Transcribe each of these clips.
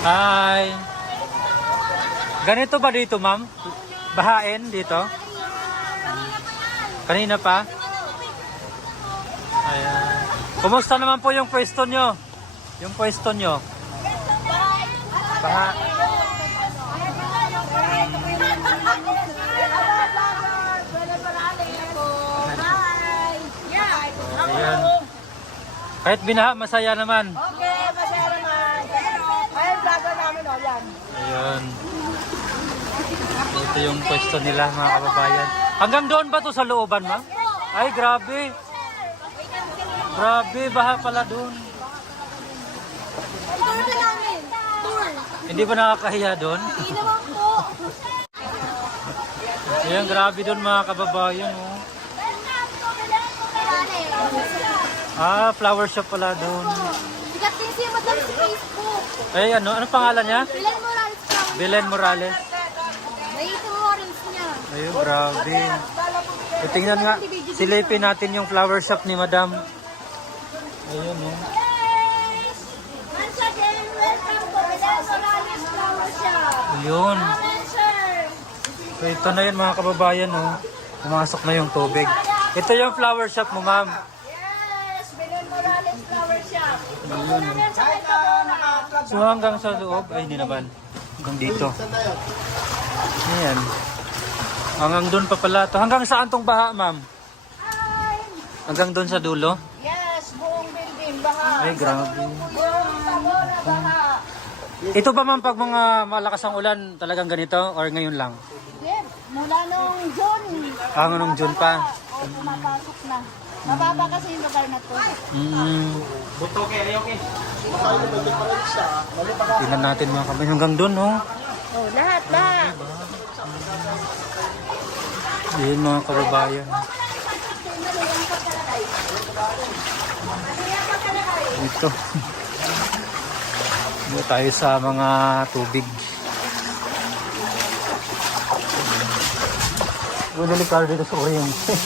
Hi. Ganito ba dito, ma'am? Bahain dito? Kanina pa? Ayan. Kumusta naman po yung pwesto nyo? Yung pwesto nyo? Baha. Ayan. Kahit binaha, masaya naman. Okay, masaya naman. Ayun, vlogger namin, o, yan. Ayan. Ito yung pwesto nila, mga kababayan. Hanggang doon ba to sa looban, ma'am? Ay, grabe. Grabe, baha pala doon. Tour ka namin. Tour. Hindi ba nakakahiya doon? Hindi naman po. Ayan, grabe doon, mga kababayan. Oh. Ah, flower shop pala doon. Sikat din siya madam sa Facebook. Ay, ano pangalan niya? Belen Morales Flower. Belen Morales. May ito orange niya. Ayun, grabe. E, tingnan nga, silipin natin yung flower shop ni madam. Ayun, oh. Once again, welcome to Belen Morales Flower Shop. Ayun. Amen, sir. So, ito na yun, mga kababayan, oh. Pumasok na yung tubig. Ito yung flower shop mo, ma'am. Yes, Belen Morales Flower Shop. Ayun, oh. Sa may kabuha. So, hanggang sa loob, ay, hindi naman. Hanggang dito. Ayan. Hanggang doon pa pala to. Hanggang saan tong baha, ma'am? Hanggang doon sa dulo? Yes, buong building, baha. Ay, grabe. Buong sabona, baha. Ito ba, ma'am, pag mga malakas ang ulan, talagang ganito? Or ngayon lang? Yes, mula nung June. Ah, nung June pa. O, pumapasok na. Mababa kasi yung lugar na to. Tingnan natin, mga kababayan. Hanggang doon, oh. Oh, lahat, lahat. Yun, mga kababayan. Ito. Dito tayo sa mga tubig. Gunali car dito sa Oriente.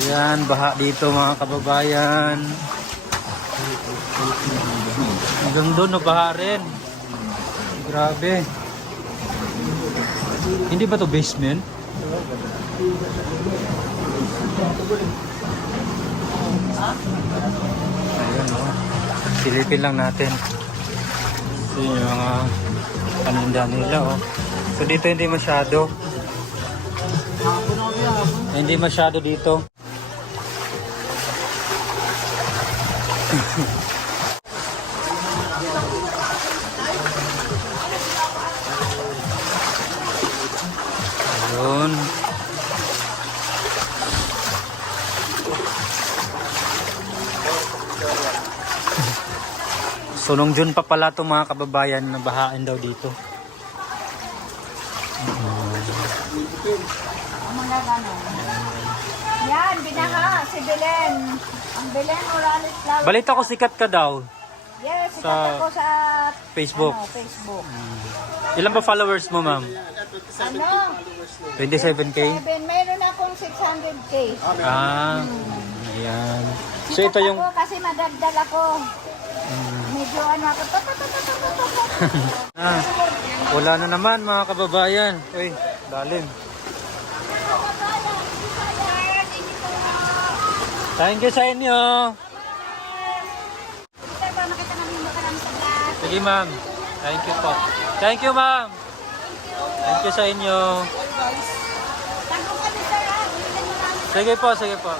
Ayan, baha dito, mga kababayan. Hanggang doon, no, baha rin. Grabe. Hindi ba to basement? Ayun, no. Silipin lang natin. So, yung mga paninda nila, oh. So, dito hindi masyado. Hindi masyado dito. Ayun. So nung June pa pala itong mga kababayan na bahain daw dito. Ang mga ganon. Yan, binaha si Belen. Ang Belen Morales Flower. Balita ko sikat ka daw. Yes, sikat sa ako sa Facebook. Ano, Facebook. Ilan ba followers mo, ma'am? Ano? 27K? 7, mayroon akong 600K. Ah, ayan. So Sikat ito yung... ako kasi madagdag ako. Medyo ano ako. Ah, wala na naman, mga kababayan. Uy, lalim. Thank you sa inyo. Sir, pa makita namin yung makarami sa vlog. Sige, ma'am. Thank you po. Thank you, ma'am. Thank you sa inyo. Tagong kami, sir, ha? Bumili mo namin. Sige po, sige po.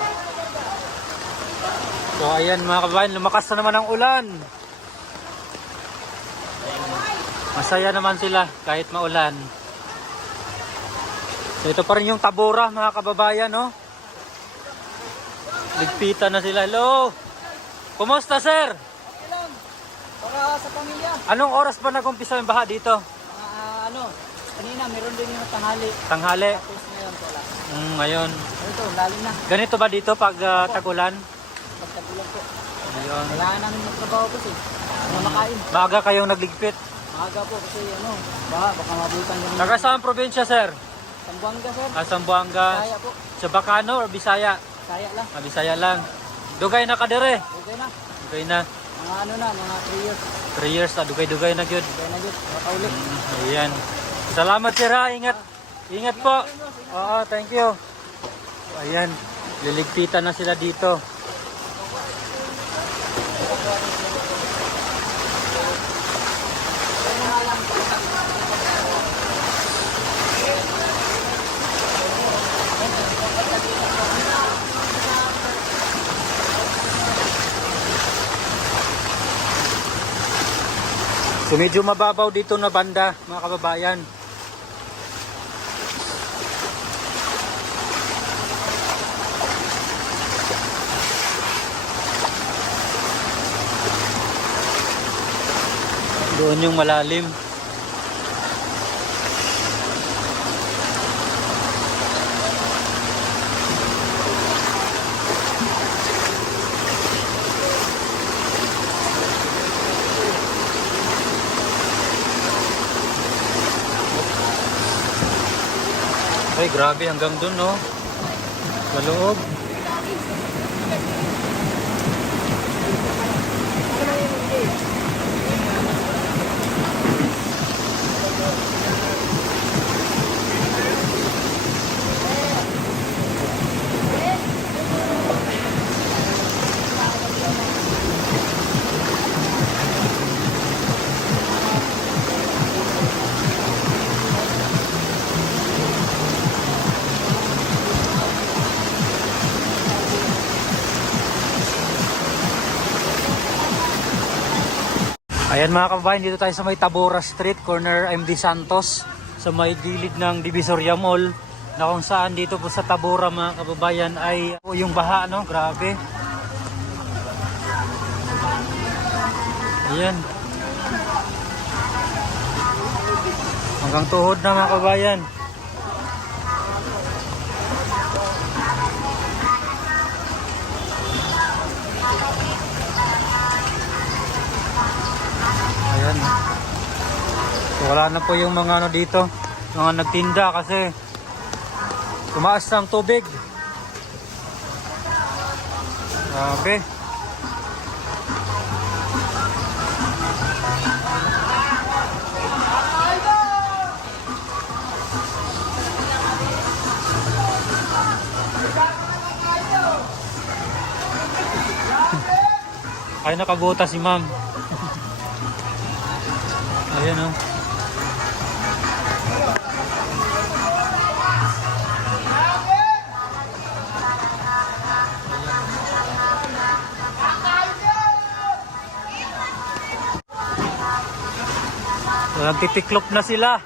So, ayan, mga kababayan, lumakas na naman ang ulan. Masaya naman sila kahit maulan. So, ito pa rin yung Tabora, mga kababayan, no? Ligpitan na sila. Hello! Kumusta, sir? Okay lang. Para sa pamilya. Anong oras ba nag-umpisa yung baha dito? Kanina meron din yung tanghali. Tanghali? Tapos ngayon wala. Ngayon. Ito, lalim na. Ganito ba dito pag tag-ulan? Pagtagulan po. Ayun. Kailangan namin magtrabaho kasi. Ano makain. Maaga kayong nagligpit. Maaga po kasi baka mabutan yung Taga saan probinsya, sir? Sambuanga, sir. Zamboanga. Kaya po. Sa Bacano or Bisaya? Kaya lang. Bisaya lang. Dugay na ka dire. Okay na. Dugay na. Mga ano na, mga 3 years. 3 years na, dugay-dugay na gyud. Okay na yun. Makaulit. Ayan. Salamat sir ha. Ingat. Ingat po. Oo, thank you. Ayan. Liligpitan na sila dito. So medyo mababaw dito na banda, mga kababayan. Doon yung malalim. Ay, grabe hanggang doon, no? Sa loob. Ayan mga kababayan, dito tayo sa may Tabora Street, corner MD Santos, sa may gilid ng Divisoria Mall, na kung saan dito po sa Tabora mga kababayan ay yung baha, no? Grabe. Ayan. Hanggang tuhod na mga kababayan. Ayan. So, wala na po yung mga ano dito, mga nagtinda kasi tumaas ng tubig. Grabe. Ay, nakabuta si ma'am. Ayan o. So, nagtitiklop na sila.